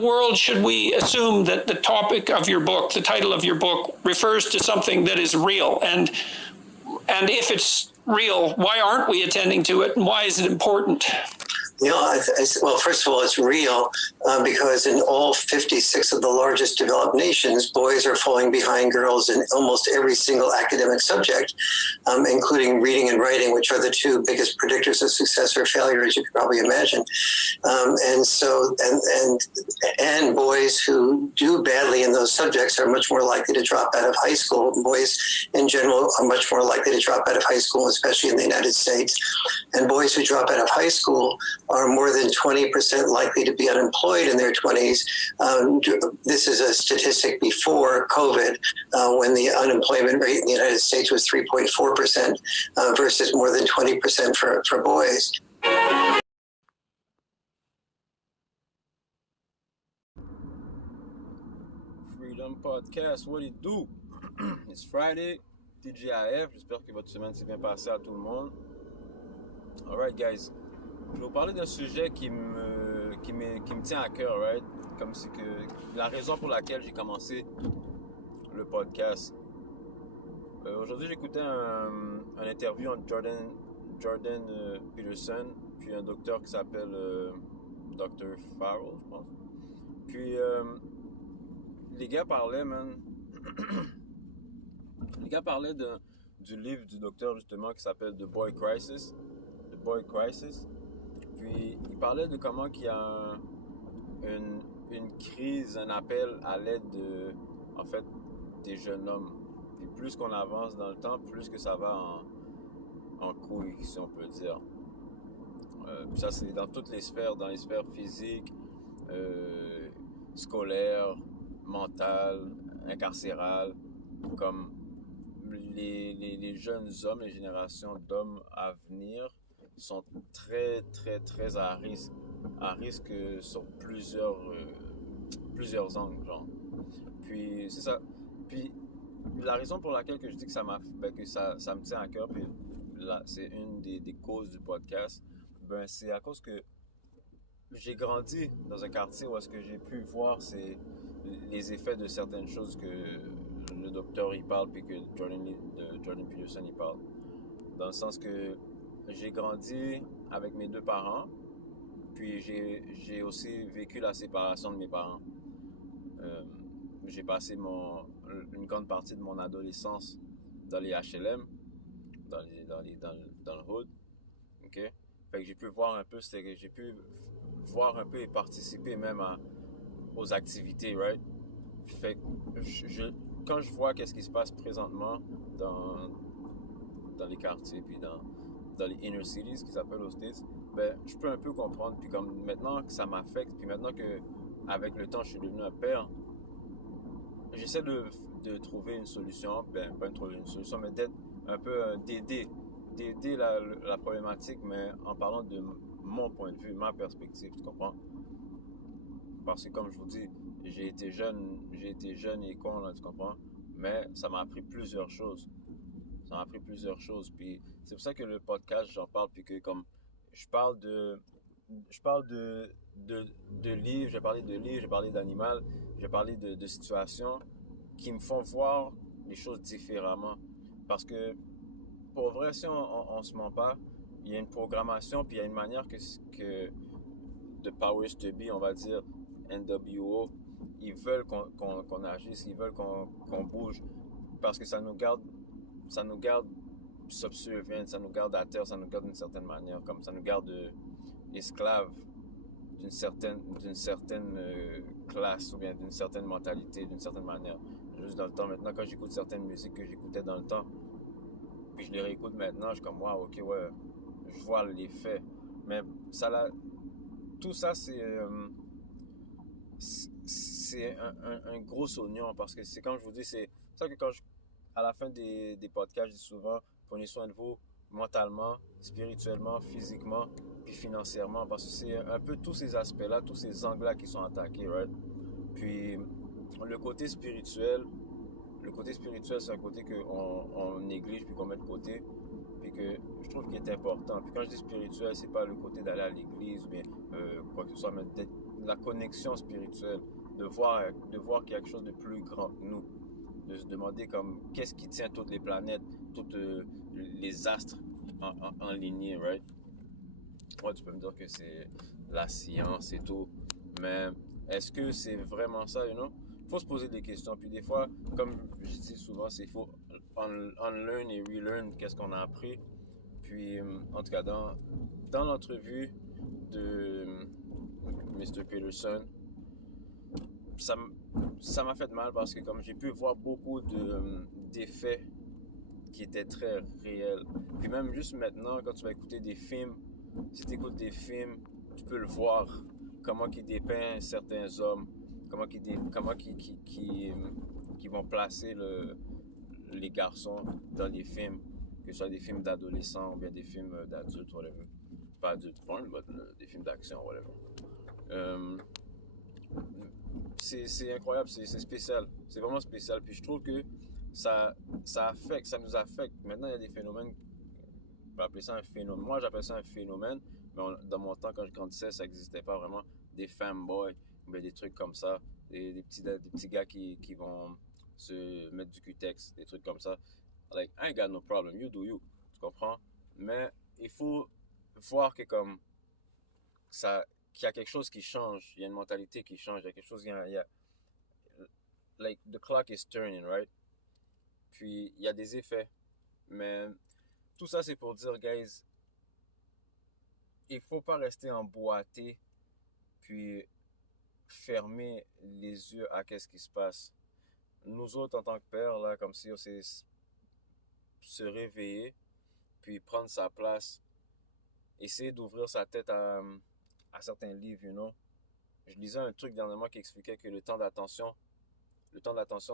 World should we assume that the topic of your book, the title of your book, refers to something that is real? And if it's real, why aren't we attending to it, and why is it important? Well, first of all, it's real because in all 56 of the largest developed nations, boys are falling behind girls in almost every single academic subject, including reading and writing, which are the two biggest predictors of success or failure, as you can probably imagine. And boys who do badly in those subjects are much more likely to drop out of high school. Boys in general are much more likely to drop out of high school, especially in the United States. And boys who drop out of high school are more than 20% likely to be unemployed in their 20s. This is a statistic before COVID, when the unemployment rate in the United States was 3.4% versus more than 20% for boys. Freedom Podcast, what it do? It's Friday, TGIF. J'espère que votre semaine s'est bien passée à tout le monde. Alright, guys. Je vais vous parler d'un sujet qui me tient à cœur, right? Comme c'est que la raison pour laquelle j'ai commencé le podcast. Aujourd'hui, j'écoutais un interview entre Jordan Peterson, puis un docteur qui s'appelle Dr. Farrell, je pense. Puis les gars parlaient, man. Les gars parlaient du livre du docteur justement qui s'appelle The Boy Crisis. Puis il parlait de comment il y a une crise, un appel à l'aide des jeunes hommes. Puis plus qu'on avance dans le temps, plus que ça va en couille, si on peut dire. Puis ça, c'est dans toutes les sphères, dans les sphères physiques, scolaires, mentales, incarcérales, comme les jeunes hommes, les générations d'hommes à venir sont très, très, très à risque sur plusieurs angles, genre. Puis, c'est ça. Puis, la raison pour laquelle que je dis que ça me tient à cœur, puis là, c'est une des causes du podcast, c'est à cause que j'ai grandi dans un quartier où est-ce que j'ai pu voir les effets de certaines choses que le docteur il parle, puis que Jordan Peterson il parle. Dans le sens que j'ai grandi avec mes deux parents, puis j'ai aussi vécu la séparation de mes parents. J'ai passé une grande partie de mon adolescence dans les HLM, dans le hood, ok? Fait que j'ai pu voir un peu et participer même aux activités, right? Fait que quand je vois qu'est-ce qui se passe présentement dans les quartiers, puis dans les inner cities, qui s'appellent aux States, je peux un peu comprendre. Puis comme maintenant que ça m'affecte, puis maintenant que avec le temps je suis devenu un père, j'essaie de trouver une solution, pas trouver une solution, mais d'être un peu d'aider la problématique, mais en parlant de mon point de vue, ma perspective, tu comprends? Parce que comme je vous dis, j'ai été jeune et con, là, tu comprends? Mais ça m'a appris plusieurs choses. Puis c'est pour ça que le podcast, j'en parle, puis que comme je parle de livres, j'ai parlé d'animal, j'ai parlé de situations qui me font voir les choses différemment. Parce que pour vrai, si on se ment pas, il y a une programmation, puis il y a une manière que de Powers to Be, on va dire, NWO, ils veulent qu'on agisse, ils veulent qu'on bouge, parce que ça nous garde subservient, ça nous garde à terre, ça nous garde d'une certaine manière, comme ça nous garde esclaves d'une certaine classe, ou bien d'une certaine mentalité, d'une certaine manière. Juste dans le temps, maintenant, quand j'écoute certaines musiques que j'écoutais dans le temps, puis je les réécoute maintenant, je suis comme, wow, ok, ouais, je vois l'effet. Mais tout ça, c'est un gros oignon, parce que c'est, quand je vous dis, c'est ça que à la fin des podcasts, je dis souvent, prenez soin de vous mentalement, spirituellement, physiquement, puis financièrement, parce que c'est un peu tous ces aspects-là, tous ces angles-là qui sont attaqués, right? Puis le côté spirituel, c'est un côté qu'on néglige puis qu'on met de côté, puis que je trouve qu'il est important. Puis quand je dis spirituel, c'est pas le côté d'aller à l'église ou bien quoi que ce soit, mais d'être la connexion spirituelle, de voir qu'il y a quelque chose de plus grand que nous, de se demander comme qu'est-ce qui tient toutes les planètes, toutes les astres en lignée, right? Ouais, tu peux me dire que c'est la science et tout, mais est-ce que c'est vraiment ça, you know? Il faut se poser des questions, puis des fois, comme je dis souvent, c'est faut unlearn et relearn qu'est-ce qu'on a appris. Puis, en tout cas, dans l'entrevue de Mr. Peterson, ça, ça m'a fait mal parce que comme j'ai pu voir beaucoup d'effets qui étaient très réels. Puis même juste maintenant, quand tu vas écouter des films, si tu écoutes des films, tu peux le voir, comment ils dépeignent certains hommes, comment ils vont placer les garçons dans les films, que ce soit des films d'adolescents ou bien des films d'adultes, whatever. Pas adultes porn, mais des films d'action, whatever. C'est incroyable, c'est spécial. C'est vraiment spécial. Puis je trouve que ça nous affecte. Maintenant, il y a des phénomènes, on peut appeler ça un phénomène. Moi, j'appelle ça un phénomène, mais dans mon temps, quand je grandissais, ça n'existait pas vraiment. Des fanboys, mais des trucs comme ça. Des petits gars qui vont se mettre du cutex, des trucs comme ça. Like, I ain't got no problem, you do you. Tu comprends? Mais il faut voir que comme ça, qu'il y a quelque chose qui change, il y a une mentalité qui change, il y a quelque chose, like, the clock is turning, right? Puis, il y a des effets. Mais tout ça, c'est pour dire, guys, il faut pas rester emboîté, puis fermer les yeux à qu'est-ce qui se passe. Nous autres, en tant que pères, là, comme si on s'est se réveiller, puis prendre sa place, essayer d'ouvrir sa tête à certains livres, you know. Je lisais un truc dernièrement qui expliquait que le temps d'attention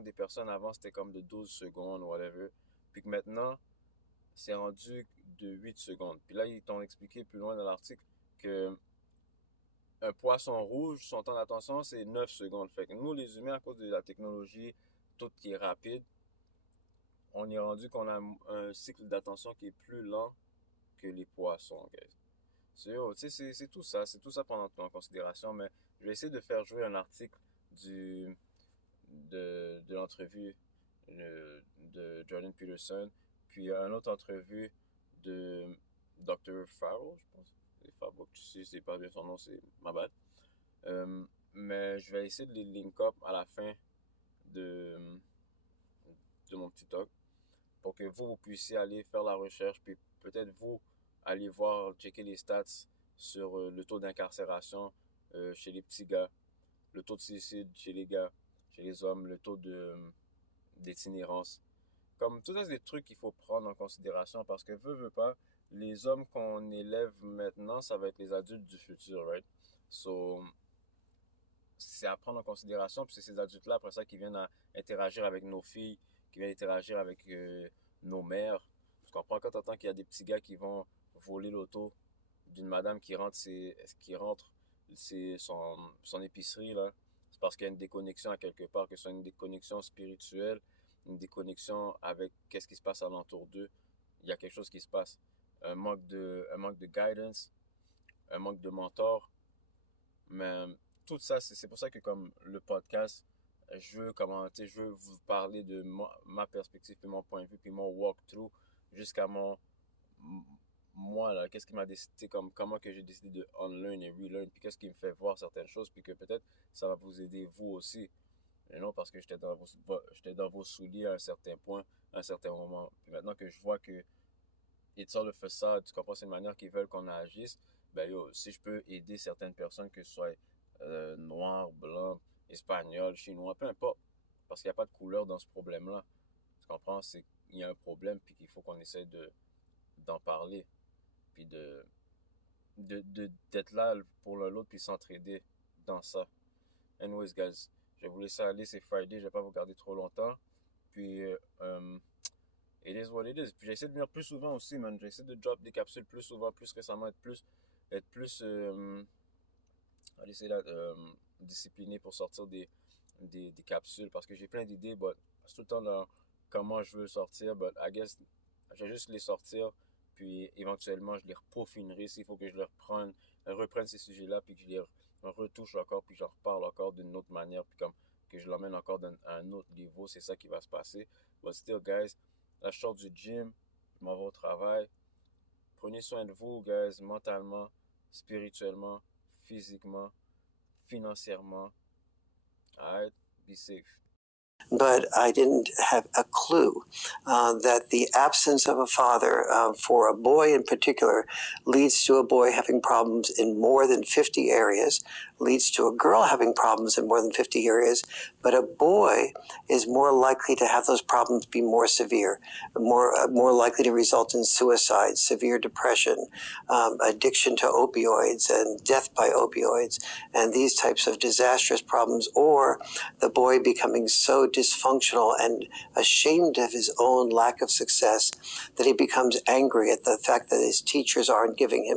des personnes avant, c'était comme de 12 secondes, whatever. Puis que maintenant, c'est rendu de 8 secondes. Puis là, ils t'ont expliqué plus loin dans l'article que un poisson rouge, son temps d'attention, c'est 9 secondes. Fait que nous, les humains, à cause de la technologie, tout qui est rapide, on est rendu qu'on a un cycle d'attention qui est plus lent que les poissons, guys. C'est tout ça. C'est tout ça prendre en considération. Mais je vais essayer de faire jouer un article de l'entrevue de Jordan Peterson, puis une autre entrevue de Dr. Farrell, je pense. C'est Farrell, si c'est pas bien son nom, c'est ma bad. Mais je vais essayer de les link up à la fin de, de mon petit talk pour que vous puissiez aller faire la recherche, puis peut-être vous aller voir, checker les stats sur le taux d'incarcération chez les petits gars, le taux de suicide chez les gars, chez les hommes, le taux d'itinérance. Comme tout ça, c'est des trucs qu'il faut prendre en considération parce que veut pas, les hommes qu'on élève maintenant, ça va être les adultes du futur, right? So, c'est à prendre en considération, puis c'est ces adultes-là, après ça, qui viennent à interagir avec nos filles, qui viennent interagir avec nos mères. Tu comprends quand t'entends qu'il y a des petits gars qui vont voler l'auto d'une madame qui rentre son épicerie, là, c'est parce qu'il y a une déconnexion à quelque part, que ce soit une déconnexion spirituelle, une déconnexion avec qu'est-ce qui se passe alentour d'eux. Il y a quelque chose qui se passe. Un manque de guidance, un manque de mentor. Mais tout ça, c'est pour ça que comme le podcast, je veux vous parler de ma perspective, puis mon point de vue, puis mon walkthrough jusqu'à moi là, qu'est-ce qui m'a décidé, comme comment que j'ai décidé de unlearn et relearn, puis qu'est-ce qui me fait voir certaines choses, puis que peut-être ça va vous aider vous aussi. Et non parce que j'étais dans vos souliers à un certain point, à un certain moment. Puis maintenant que je vois que it's all a facade, tu comprends, c'est une manière qu'ils veulent qu'on agisse, ben yo, si je peux aider certaines personnes, que ce soit noir, blanc, espagnol, chinois, peu importe, parce qu'il n'y a pas de couleur dans ce problème-là. Tu comprends? C'est il y a un problème, puis qu'il faut qu'on essaie d'en parler, puis d'être là pour l'autre, puis s'entraider dans ça. Anyways, guys, je vais vous laisser aller, c'est Friday, je vais pas vous garder trop longtemps. Puis, it is what it is. Puis j'essaie de venir plus souvent aussi, man. J'essaie de drop des capsules plus souvent, plus récemment, être plus essayer d'être discipliné pour sortir des capsules, parce que j'ai plein d'idées, but c'est tout le temps dans comment je veux sortir, but I guess je vais juste les sortir, puis éventuellement je les peaufinerai s'il faut que je reprenne ces sujets-là, puis que retouche encore, puis j'en reparle encore d'une autre manière, puis comme que je l'emmène encore à un autre niveau, c'est ça qui va se passer. But still, guys, là, je sors du gym, je m'en vais au travail. Prenez soin de vous, guys, mentalement, spirituellement, physiquement, financièrement. Alright? Be safe. But I didn't have a clue that the absence of a father for a boy in particular leads to a boy having problems in more than 50 areas, leads to a girl having problems in more than 50 areas, but a boy is more likely to have those problems be more severe, more likely to result in suicide, severe depression, addiction to opioids and death by opioids, and these types of disastrous problems, or the boy becoming so dysfunctional and ashamed of his own lack of success that he becomes angry at the fact that his teachers aren't giving him